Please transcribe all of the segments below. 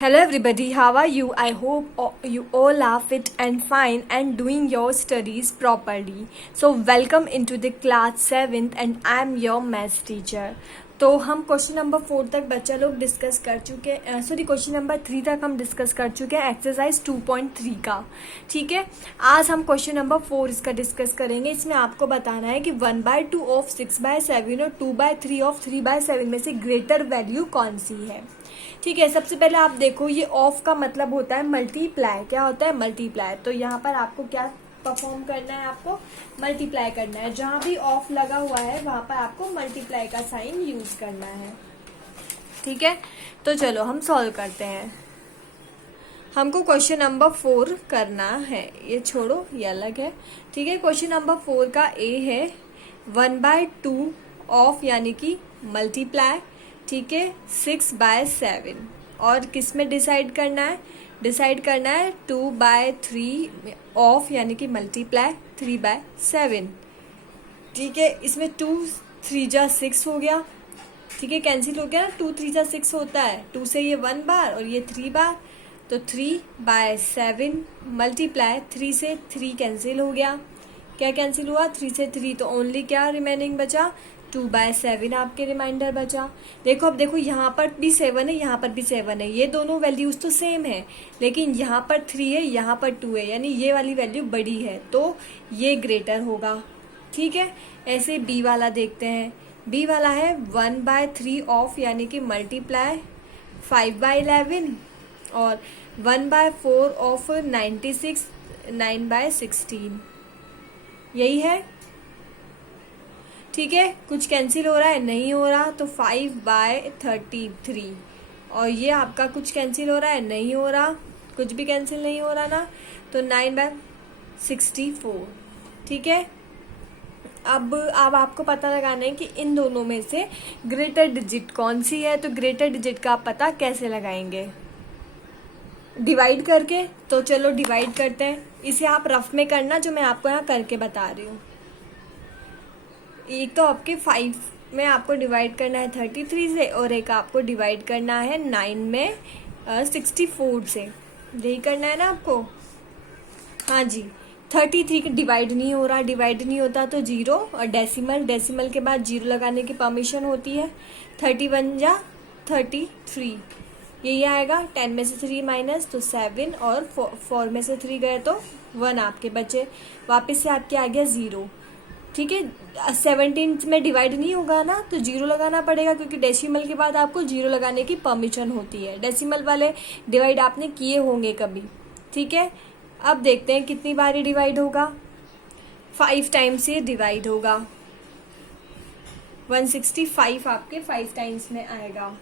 Hello everybody, how are you? I hope you all are fit and fine and doing your studies properly. So welcome into the class 7th and I am your maths teacher. तो हम question number 4 तक बच्चा लोग discuss कर चुके हैं, sorry question number 3 तक हम डिस्कस कर चुके हैं एक्सरसाइज 2.3 का। ठीक है, आज हम क्वेश्चन नंबर 4 इसका डिस्कस करेंगे। इसमें आपको बताना है कि 1/2 ऑफ 6/7 और 2/3 ऑफ 3/7 में से ग्रेटर वैल्यू कौन सी है। ठीक है, सबसे पहले आप देखो ये ऑफ का मतलब होता है मल्टीप्लाई। क्या होता है? मल्टीप्लाई। तो यहाँ पर आपको क्या परफॉर्म करना है? आपको मल्टीप्लाई करना है। जहां भी ऑफ लगा हुआ है वहां पर आपको मल्टीप्लाई का साइन यूज करना है। ठीक है, तो चलो हम सॉल्व करते हैं। हमको क्वेश्चन नंबर 4 करना है, ये छोड़ो, ये अलग है। ठीक है, क्वेश्चन नंबर 4 का ए है 1/2 ऑफ यानी कि मल्टीप्लाई, ठीक है, 6/7 और किस में डिसाइड करना है? डिसाइड करना है 2/3 ऑफ यानी कि मल्टीप्लाई 3/7। ठीक है, इसमें 2 3 जा 6 हो गया। ठीक है, कैंसिल हो गया ना, 2 3 जा 6 होता है, 2 से ये 1 बार और ये 3 बार, तो 3/7 मल्टीप्लाई 3 से 3 कैंसिल हो गया। क्या कैंसिल हुआ? 3 से 3, तो ओनली क्या रिमेनिंग बचा? 2/7 आपके रिमाइंडर बचा। देखो, अब देखो यहाँ पर भी 7 है, यहाँ पर भी 7 है, ये दोनों वैल्यूज तो सेम है, लेकिन यहाँ पर 3 है, यहाँ पर 2 है, यानी ये वाली वैल्यू बड़ी है, तो ये ग्रेटर होगा। ठीक है, ऐसे बी वाला देखते हैं। बी वाला है 1/3 ऑफ यानी कि मल्टीप्लाई 5/11 और 1/4 ऑफ 96 9/16, यही है। ठीक है, कुछ कैंसिल हो रहा है? नहीं हो रहा, तो 5/33 और ये आपका कुछ कैंसिल हो रहा है? नहीं हो रहा, कुछ भी कैंसिल नहीं हो रहा ना, तो 9/64। ठीक है, अब आपको पता लगाना है कि इन दोनों में से ग्रेटर डिजिट कौन सी है। तो ग्रेटर डिजिट का आप पता कैसे लगाएंगे? डिवाइड करके। तो चलो डिवाइड करते हैं। इसे आप रफ में करना, जो मैं आपको यहाँ करके बता रही हूँ। एक तो आपके 5 में आपको डिवाइड करना है 33 से, और एक आपको डिवाइड करना है 9 में 64 से। यही करना है ना आपको? हाँ जी, 33 डिवाइड नहीं हो रहा, डिवाइड नहीं होता तो 0 और डेसिमल के बाद 0 लगाने की परमिशन होती है। 31 जा 33, यही आएगा। 10 में से 3 माइनस तो 7 और 4 में से 3 गए तो 1 आपके बचे। वापस से आपके आ गया 0। ठीक है, 17 में डिवाइड नहीं होगा ना, तो 0 लगाना पड़ेगा, क्योंकि डेसिमल के बाद आपको 0 लगाने की परमिशन होती है। डेसिमल वाले डिवाइड आपने किए होंगे कभी। ठीक है, अब देखते हैं कितनी बार ये डिवाइड होगा। 5 टाइम्स ये डिवाइड होगा। 165 आपके 5 टाइम्स में आएगा।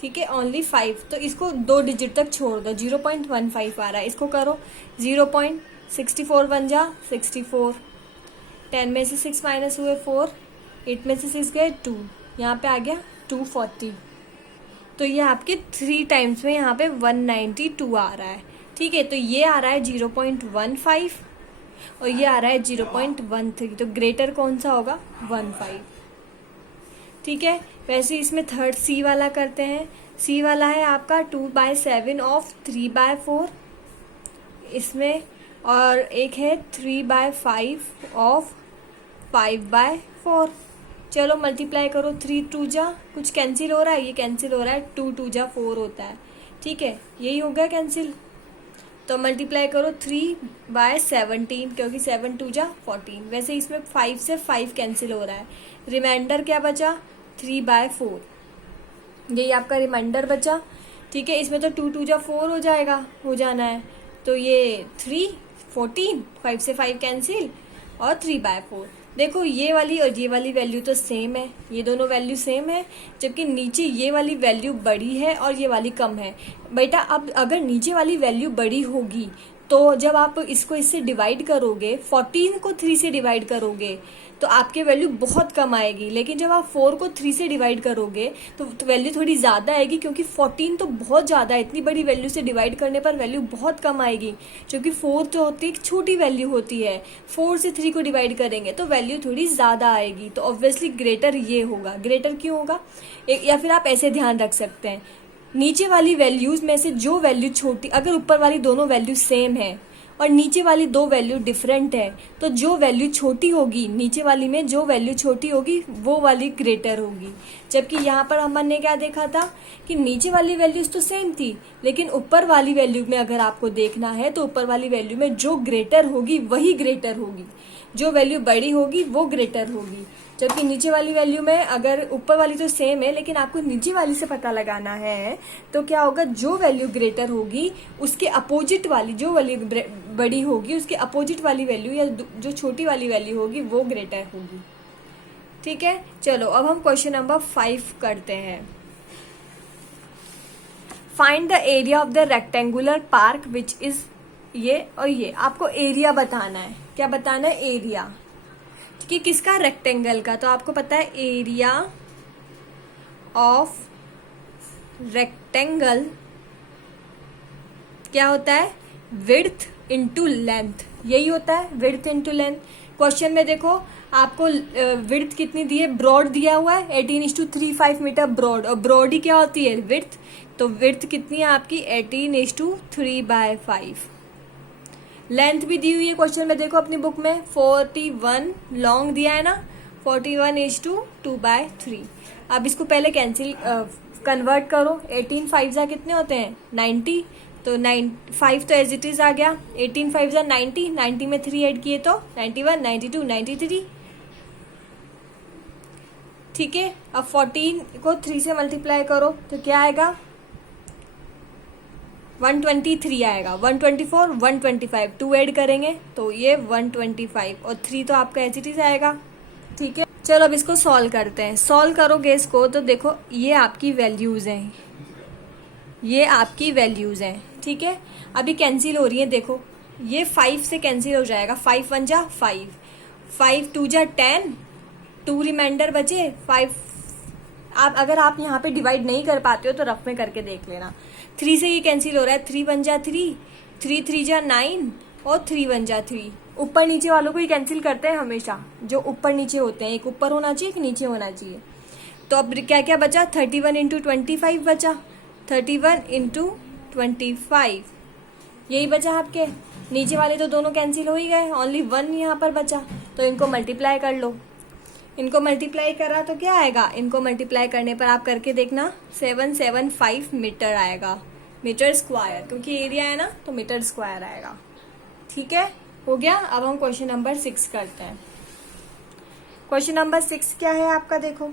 ठीक है, ओनली 5। तो इसको 2 डिजिट तक छोड़ दो, 0.15 आ रहा है, इसको करो 0.64 बन जा 64। 10 में से 6 माइनस हुए 4, 8 में से 6 गए 2, यहाँ पे आ गया 240। तो ये आपके 3 टाइम्स में यहाँ पे 192 आ रहा है। ठीक है, तो ये आ रहा है 0.15 और ये आ रहा है 0.13, तो ग्रेटर कौन सा होगा? 15। ठीक है, वैसे इसमें थर्ड सी वाला करते हैं। सी वाला है आपका 2/7 ऑफ 3/4 इसमें, और एक है 3/5 ऑफ 5/4। चलो मल्टीप्लाई करो, 3 2 जा, कुछ कैंसिल हो रहा है? ये कैंसिल हो रहा है, 2 2 जा 4 होता है। ठीक है, यही हो गया कैंसिल। तो मल्टीप्लाई करो 3/17, क्योंकि 7 2 जा 14। वैसे इसमें 5 से 5 कैंसिल हो रहा है, रिमाइंडर क्या बचा? 3/4, यही आपका रिमाइंडर बचा। ठीक है, इसमें तो 2 2 जा 4 हो जाएगा, हो जाना है, तो ये 3 14, 5 से 5 कैंसिल और 3/4। देखो ये वाली और ये वाली वैल्यू तो सेम है, ये दोनों वैल्यू सेम है, जबकि नीचे ये वाली वैल्यू बड़ी है और ये वाली कम है। बेटा, अब अगर नीचे वाली वैल्यू बड़ी होगी तो जब आप इसको इससे डिवाइड करोगे, 14 को 3 से डिवाइड करोगे तो आपके वैल्यू बहुत कम आएगी, लेकिन जब आप 4 को 3 से डिवाइड करोगे तो वैल्यू थोड़ी ज़्यादा आएगी, क्योंकि 14 तो बहुत ज़्यादा है, इतनी बड़ी वैल्यू से डिवाइड करने पर वैल्यू बहुत कम आएगी, क्योंकि 4 जो होती है एक छोटी वैल्यू होती है। 4 से 3 को डिवाइड करेंगे तो वैल्यू थोड़ी ज़्यादा आएगी, तो ऑब्वियसली ग्रेटर ये होगा। ग्रेटर क्यों होगा? या फिर आप ऐसे ध्यान रख सकते हैं, नीचे वाली वैल्यूज में से जो वैल्यू छोटी, अगर ऊपर वाली दोनों वैल्यू सेम है और नीचे वाली दो वैल्यू डिफरेंट है, तो जो वैल्यू छोटी होगी, नीचे वाली में जो वैल्यू छोटी होगी वो वाली ग्रेटर होगी। जबकि यहाँ पर हमने क्या देखा था कि नीचे वाली वैल्यूज तो सेम थी, लेकिन ऊपर वाली वैल्यू में अगर आपको देखना है तो ऊपर वाली वैल्यू में जो ग्रेटर होगी वही ग्रेटर होगी, जो वैल्यू बड़ी होगी वो ग्रेटर होगी। जबकि नीचे वाली वैल्यू में अगर ऊपर वाली तो सेम है लेकिन आपको नीचे वाली से पता लगाना है, तो क्या होगा, जो वैल्यू ग्रेटर होगी उसके अपोजिट वाली, जो वैल्यू बड़ी होगी उसके अपोजिट वाली वैल्यू या जो छोटी वाली वैल्यू होगी वो ग्रेटर होगी। ठीक है, चलो अब हम क्वेश्चन नंबर 5 करते हैं। Find the area of the rectangular park which is, ये और ये आपको एरिया बताना है। क्या बताना है? एरिया। कि किसका? रेक्टेंगल का। तो आपको पता है एरिया ऑफ रेक्टेंगल क्या होता है? विड्थ इंटू लेंथ, यही होता है, विड्थ इंटू लेंथ। क्वेश्चन में देखो आपको विड्थ कितनी दी है? ब्रॉड दिया हुआ है 18:35 मीटर ब्रॉड, और ब्रॉड ही क्या होती है? विड्थ। तो विड्थ कितनी है आपकी? 18:3/5। लेंथ भी दी हुई है क्वेश्चन में, देखो अपनी बुक में 41 लॉन्ग दिया है ना, 41:2/3। अब इसको पहले कैंसिल कन्वर्ट करो। 18 5 जा कितने होते हैं? 90। तो 5 तो एज इट इज आ गया। 18 5 जा 90, 90 में 3 ऐड किए तो 91, 92, 93। ठीक है, अब 14 को 3 से मल्टीप्लाई करो तो क्या आएगा? 123 आएगा। 124, 125, 2 ऐड करेंगे तो ये 125 और 3 तो आपका एज इट इज आएगा। ठीक है, चलो अब इसको सॉल्व करते हैं। सॉल्व करोगे इसको तो देखो ये आपकी वैल्यूज हैं, ये आपकी वैल्यूज हैं। ठीक है, अभी कैंसिल हो रही है, देखो ये 5 से कैंसिल हो जाएगा। 5 1 जा 5, 5 2 जा 10, 2 रिमाइंडर बचे 5। आप अगर आप यहाँ पे डिवाइड नहीं कर पाते हो तो रफ में करके देख लेना। 3 से ये कैंसिल हो रहा है, 3 1 जा 3, 3 3 जा 9 और 3 1 जा 3। ऊपर नीचे वालों को ही कैंसिल करते हैं हमेशा, जो ऊपर नीचे होते हैं, एक ऊपर होना चाहिए एक नीचे होना चाहिए। तो अब क्या क्या बचा? 31 × 25 बचा, 31 × 25 यही बचा आपके। नीचे वाले तो दोनों कैंसिल हो ही गए, ओनली 1 यहाँ पर बचा, तो इनको मल्टीप्लाई कर लो। इनको मल्टीप्लाई करा तो क्या आएगा? इनको मल्टीप्लाई करने पर आप करके देखना, 775 मीटर आएगा, मीटर स्क्वायर, क्योंकि एरिया है ना तो मीटर स्क्वायर आएगा। ठीक है, हो गया। अब हम क्वेश्चन नंबर 6 करते हैं। क्वेश्चन नंबर 6 क्या है आपका? देखो,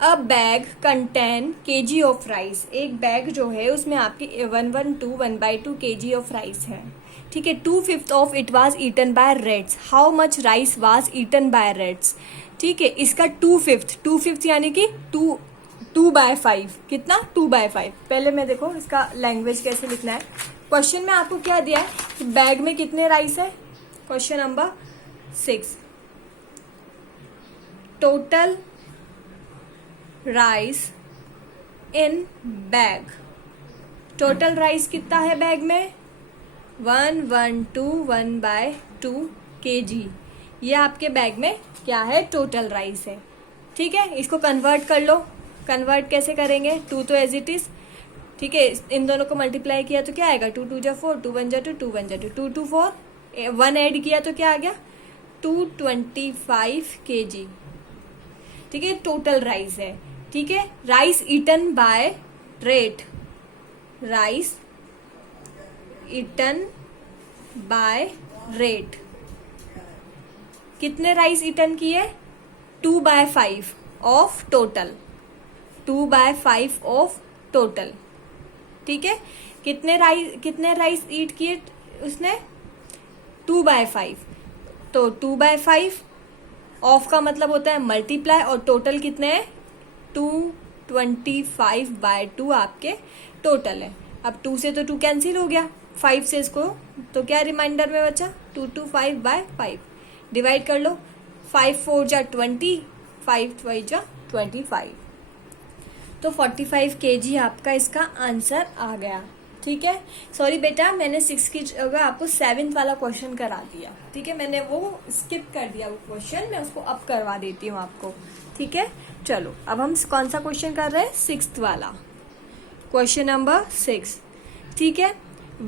अ bag contain kg of rice. एक बैग जो है उसमें आपकी 1/2 kg ऑफ राइस है। ठीक है, 2/5 of it was eaten by rats. How much rice was eaten by rats? ठीक है, इसका 2/5 यानी कि 2/5 कितना? 2/5। पहले मैं देखो इसका लैंग्वेज कैसे लिखना है। क्वेश्चन में आपको क्या दिया है कि बैग में कितने राइस है? क्वेश्चन नंबर 6, टोटल राइस इन बैग। टोटल राइस कितना है बैग में? 1/2 kg। ये आपके बैग में क्या है? टोटल राइस है। ठीक है, इसको कन्वर्ट कर लो। कन्वर्ट कैसे करेंगे? 2 तो एज इट इज। ठीक है, इन दोनों को मल्टीप्लाई किया तो क्या आएगा? 2 2 जा 4, 2 1 जा 2, 2 1 जा 2, 2 2 4, 1 ऐड किया तो क्या आ गया? 225 kg। ठीक है, टोटल राइस है। ठीक है, rice eaten by rat, rice eaten by rat. कितने राइस ईटन किए? 2/5 ऑफ टोटल, 2/5 ऑफ टोटल। ठीक है, कितने राइस ईट किए उसने? 2/5। तो 2/5 ऑफ का मतलब होता है मल्टीप्लाई, और टोटल कितने हैं? 225/2 आपके टोटल है। अब 2 से तो 2 कैंसिल हो गया, 5 से इसको, तो क्या रिमाइंडर में बचा? 225/5। डिवाइड कर लो, 5 4 जा 20, 5 5 जा 25। तो 45 kg आपका इसका आंसर आ गया। ठीक है, सॉरी बेटा मैंने 6 की जगह आपको 7th वाला क्वेश्चन करा दिया। ठीक है, मैंने वो स्किप कर दिया वो क्वेश्चन, मैं उसको अब करवा देती हूँ आपको। ठीक है, चलो अब हम कौन सा क्वेश्चन कर रहे हैं, 6th वाला, क्वेश्चन नंबर 6। ठीक है,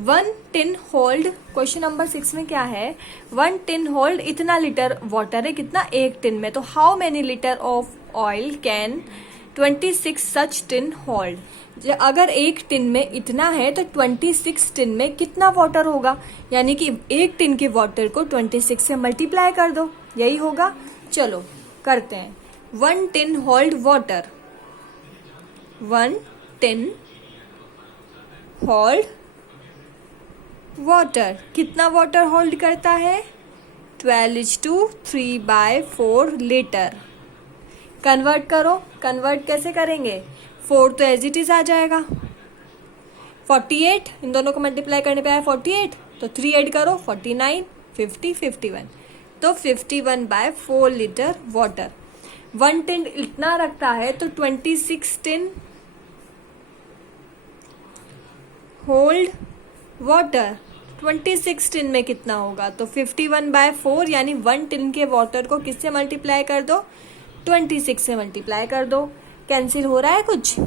1 tin होल्ड, क्वेश्चन नंबर 6 में क्या है, 1 tin होल्ड इतना लीटर वाटर है, कितना, 1 टिन में, तो how many litre of oil can 26 such tin hold. अगर 1 टिन में इतना है तो 26 टिन में कितना वाटर होगा, यानी कि 1 टिन के वाटर को 26 से मल्टीप्लाई कर दो, यही होगा। चलो करते हैं, 1 tin hold water, 1 tin hold water, कितना वाटर होल्ड करता है, 12/3/4 लीटर। कन्वर्ट करो, कन्वर्ट कैसे करेंगे, 4 तो एज इट इज आ जाएगा, 48 इन दोनों को मल्टीप्लाई करने पे आया 48, तो 3 ऐड करो, 49, 50, 51, तो 51/4 लीटर वाटर। 1 टिन इतना रखता है तो 26 टिन होल्ड वाटर, 26 टिन में कितना होगा, तो 51/4, यानी 1 टिन के वाटर को किससे मल्टीप्लाई कर दो, 26 से मल्टीप्लाई कर दो। कैंसिल हो रहा है, कुछ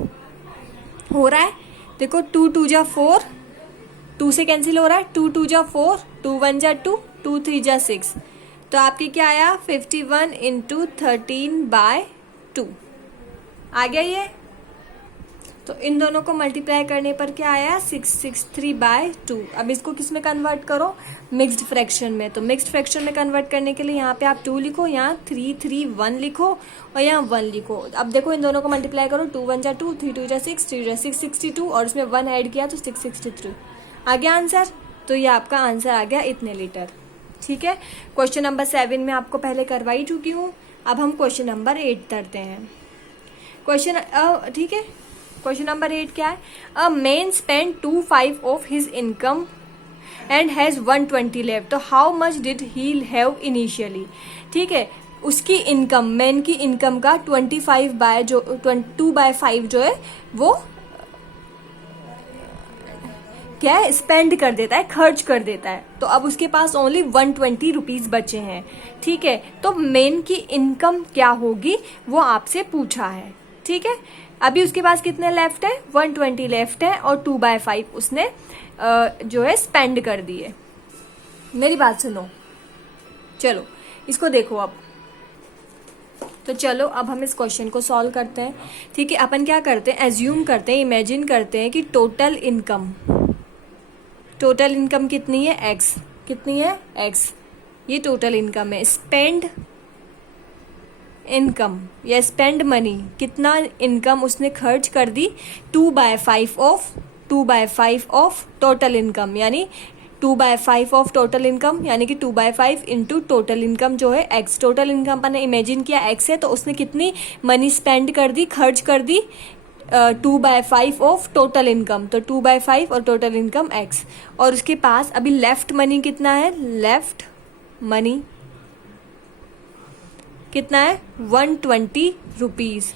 हो रहा है, देखो 2 2 जा 4, 2 से कैंसिल हो रहा है, 2 2 जा 4, 2 1 जा 2, 2 3 जा 6, तो आपके क्या आया, 51 × 13/2 आ गया ये। तो इन दोनों को मल्टीप्लाई करने पर क्या आया, 663/2। अब इसको किस में कन्वर्ट करो, मिक्स्ड फ्रैक्शन में। तो मिक्स्ड फ्रैक्शन में कन्वर्ट करने के लिए यहाँ पे आप 2 लिखो, यहाँ 3 3 1 लिखो और यहाँ 1 लिखो। अब देखो इन दोनों को मल्टीप्लाई करो, 2 1 जा 2, 3 2 जा 6, 3 जा 6, 62, और उसमें 1 ऐड किया तो 663 आ गया आंसर। तो ये आपका आंसर आ गया इतने लीटर। ठीक है, क्वेश्चन नंबर 7 में आपको पहले करवाई चुकी हूँ। अब हम क्वेश्चन नंबर 8 करते हैं। क्वेश्चन ठीक है, क्वेश्चन नंबर 8 क्या है, a man spend 25 of his income and has 120 left, तो how much did he have initially. ठीक है, उसकी इनकम, मैन की इनकम का 2/5 जो है वो क्या है, स्पेंड कर देता है, खर्च कर देता है। तो अब उसके पास ओनली 120 रुपीज बचे हैं। ठीक है, तो मेन की इनकम क्या होगी वो आपसे पूछा है। ठीक है, अभी उसके पास कितने लेफ्ट है, 120 लेफ्ट है, और 2/5 उसने जो है स्पेंड कर दिए। मेरी बात सुनो, चलो इसको देखो अब। तो चलो अब हम इस क्वेश्चन को सॉल्व करते हैं। ठीक है, अपन क्या करते हैं, एज्यूम करते हैं, इमेजिन करते हैं कि टोटल इनकम कितनी है, एक्स, कितनी है, एक्स, ये टोटल इनकम है। स्पेंड इनकम या स्पेंड मनी, कितना इनकम उसने खर्च कर दी, 2/5 ऑफ टोटल इनकम, यानी 2/5 ऑफ टोटल इनकम, यानी कि 2/5 इंटू टोटल इनकम जो है एक्स। टोटल इनकम अपन ने इमेजिन किया एक्स है, तो उसने कितनी मनी स्पेंड कर दी, खर्च कर दी, 2/5 ऑफ टोटल इनकम, तो 2/5 और टोटल इनकम एक्स। और उसके पास अभी लेफ्ट मनी कितना है, लेफ्ट मनी कितना है, 120 रुपीज।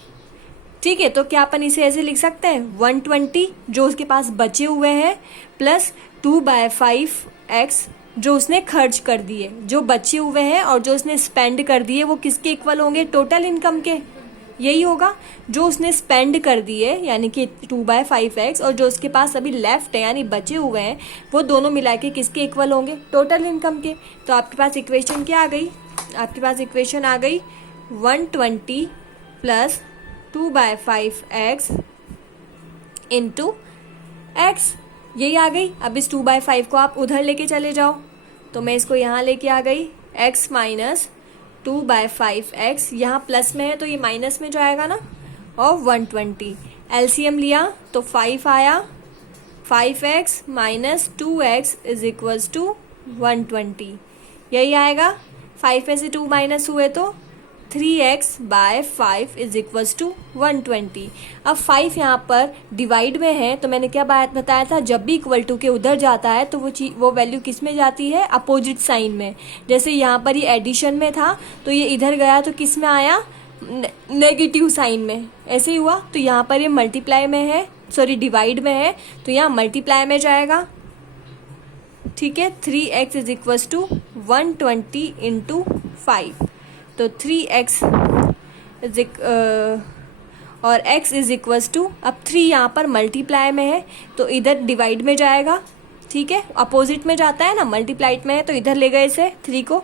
ठीक है, तो क्या अपन इसे ऐसे लिख सकते हैं, 120 जो उसके पास बचे हुए हैं प्लस 2/5 एक्स जो उसने खर्च कर दिए, जो बचे हुए हैं और जो उसने स्पेंड कर दिए वो किसके इक्वल होंगे, टोटल इनकम के। यही होगा, जो उसने स्पेंड कर दिए यानी कि 2/5 एक्स, और जो उसके पास अभी लेफ्ट है यानी बचे हुए हैं, वो दोनों मिला के किसके इक्वल होंगे, टोटल इनकम के। तो आपके पास इक्वेशन क्या आ गई, आपके पास इक्वेशन आ गई 120 प्लस 2/5 एक्स इंटू एक्स, यही आ गई। अब इस 2/5 को आप उधर लेके चले जाओ, तो मैं इसको यहाँ लेके आ गई, x माइनस 2/5 एक्स, यहाँ प्लस में है तो ये माइनस में जाएगा ना, और 120 एलसीएम लिया तो 5 आया, 5x minus 2x is equals to 120, यही आएगा। 5 में से 2 माइनस हुए तो 3x/5 इज इक्वल्स टू 120। अब 5 यहाँ पर डिवाइड में है, तो मैंने क्या बात बताया था, जब भी इक्वल टू के उधर जाता है तो वो वैल्यू किस में जाती है, अपोजिट साइन में। जैसे यहाँ पर ये एडिशन में था तो ये इधर गया तो किस में आया, नेगेटिव साइन में, ऐसे ही हुआ। तो यहाँ पर ये मल्टीप्लाई में है, सॉरी डिवाइड में है, तो यहाँ मल्टीप्लाई में जाएगा। ठीक है, 3x is equals to 120 into 5, तो 3x और x इज इक्वल्स टू, अब 3 यहाँ पर मल्टीप्लाई में है तो इधर डिवाइड में जाएगा, ठीक है, अपोजिट में जाता है ना, मल्टीप्लाइड में है तो इधर ले गए इसे 3 को,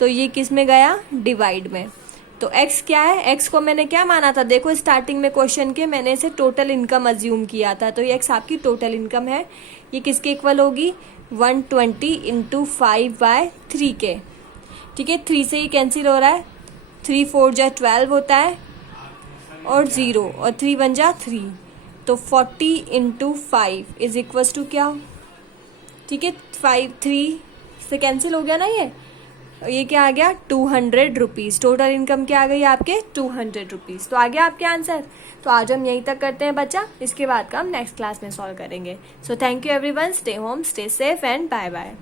तो ये किस में गया, डिवाइड में। तो x क्या है, x को मैंने क्या माना था, देखो स्टार्टिंग में क्वेश्चन के मैंने इसे टोटल इनकम अज्यूम किया था, तो ये x आपकी टोटल इनकम है। ये किसके इक्वल होगी, 120 इंटू 5/3 के, ठीक है। 3 से ये कैंसिल हो रहा है, 3 4 जा 12 होता है और 0 और 3 1 जा 3, तो 40 इंटू 5 इज इक्वल्स टू क्या, ठीक है, 3 से कैंसिल हो गया ना ये क्या आ गया, 200 रुपीज़। टोटल इनकम क्या आ गई आपके, 200 रुपीज़। तो आ गया आपके आंसर। तो आज हम यहीं तक करते हैं बच्चा, इसके बाद का हम नेक्स्ट क्लास में सॉल्व करेंगे। So thank you everyone, stay home, stay safe and bye bye.